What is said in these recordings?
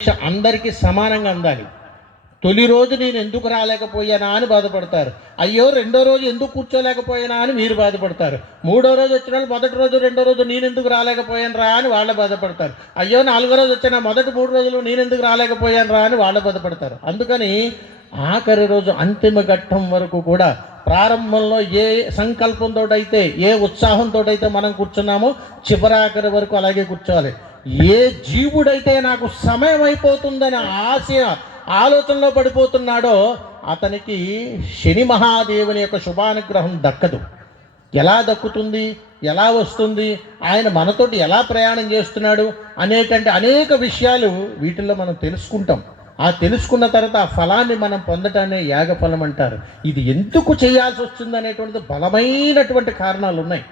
అందరికీ సమానంగా అందాలి. తొలి రోజు నేను ఎందుకు రాలేకపోయానా అని బాధపడతారు. అయ్యో రెండో రోజు ఎందుకు కూర్చోలేకపోయానా అని మీరు బాధపడతారు. మూడో రోజు వచ్చిన వాళ్ళు మొదటి రోజు రెండో రోజు నేను ఎందుకు రాలేకపోయాను రా అని వాళ్ళు బాధపడతారు. అయ్యో నాలుగో రోజు వచ్చిన మొదటి 3 రోజులు నేను ఎందుకు రాలేకపోయాను రా అని వాళ్ళు బాధపడతారు. అందుకని ఆఖరి రోజు అంతిమ ఘట్టం వరకు కూడా ప్రారంభంలో ఏ సంకల్పంతో అయితే ఏ ఉత్సాహంతో అయితే మనం కూర్చున్నామో చివరాఖరి వరకు అలాగే కూర్చోవాలి. ఏ జీవుడైతే నాకు సమయం అయిపోతుందని ఆలోచనలో పడిపోతున్నాడో అతనికి శని మహాదేవుని యొక్క శుభానుగ్రహం దక్కదు. ఎలా దక్కుతుంది, ఎలా వస్తుంది, ఆయన మనతోటి ఎలా ప్రయాణం చేస్తున్నాడు అనేటువంటి అనేక విషయాలు వీటిల్లో మనం తెలుసుకుంటాం. ఆ తెలుసుకున్న తర్వాత ఆ ఫలాన్ని మనం పొందటాన్ని యాగఫలం అంటారు. ఇది ఎందుకు చేయాల్సి వస్తుంది అనేటువంటిది బలమైనటువంటి కారణాలు ఉన్నాయి.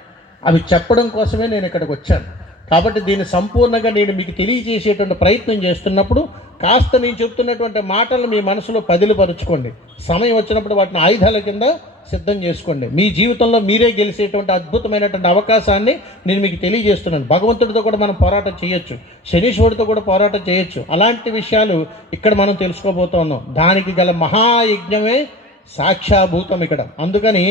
అవి చెప్పడం కోసమే నేను ఇక్కడికి వచ్చాను. కాబట్టి దీన్ని సంపూర్ణంగా నేను మీకు తెలియజేసేటువంటి ప్రయత్నం చేస్తున్నప్పుడు కాస్త నేను చెప్తున్నటువంటి మాటలు మీ మనసులో పదిలిపరుచుకోండి. సమయం వచ్చినప్పుడు వాటిని ఆయుధాల కింద సిద్ధం చేసుకోండి. మీ జీవితంలో మీరే గెలిచేటువంటి అద్భుతమైనటువంటి అవకాశాన్ని నేను మీకు తెలియజేస్తున్నాను. భగవంతుడితో కూడా మనం పోరాటం చేయొచ్చు, శనీశ్వరుడితో కూడా పోరాటం చేయొచ్చు. అలాంటి విషయాలు ఇక్కడ మనం తెలుసుకోబోతూ ఉన్నాం. దానికి గల మహాయజ్ఞమే సాక్షాభూతం ఇక్కడ. అందుకని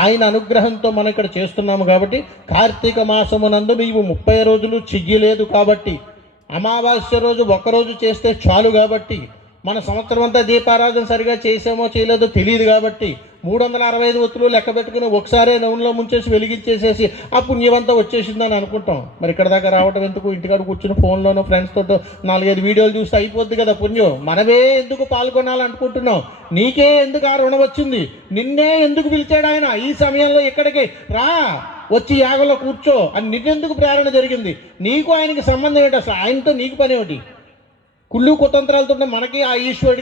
ఆయన అనుగ్రహంతో మనం ఇక్కడ చేస్తున్నాము. కాబట్టి కార్తీక మాసమునందు నీవు 30 రోజులు చెయ్యలేదు కాబట్టి, అమావాస్య రోజు ఒక్కరోజు చేస్తే చాలు కాబట్టి, మన సంవత్సరం అంతా దీపారాధన సరిగా చేసామో చేయలేదో తెలియదు కాబట్టి 365 ఒత్తులు లెక్క పెట్టుకుని ఒకసారే నూనెలో ముంచేసి వెలిగించేసేసి ఆ పుణ్యమంతా వచ్చేసిందని అనుకుంటాం. మరి ఇక్కడ దాకా రావటం ఎందుకు? ఇంటికాడ కూర్చుని ఫోన్లోనో ఫ్రెండ్స్ తోటో 4-5 వీడియోలు చూస్తే అయిపోద్ది కదా పుణ్యం. మనమే ఎందుకు పాల్గొనాలనుకుంటున్నాం? నీకే ఎందుకు ఆ రుణం వచ్చింది? నిన్నే ఎందుకు పిలిచాడు ఆయన ఈ సమయంలో? ఇక్కడికి రా, వచ్చి యాగంలో కూర్చో అని నిన్నెందుకు ప్రేరణ జరిగింది? నీకు ఆయనకి సంబంధం ఏంటి? అసలు ఆయనతో నీకు పని ఏమిటి? కుళ్ళు కుతంత్రాలతో మనకి ఆ ఈశ్వరుడికి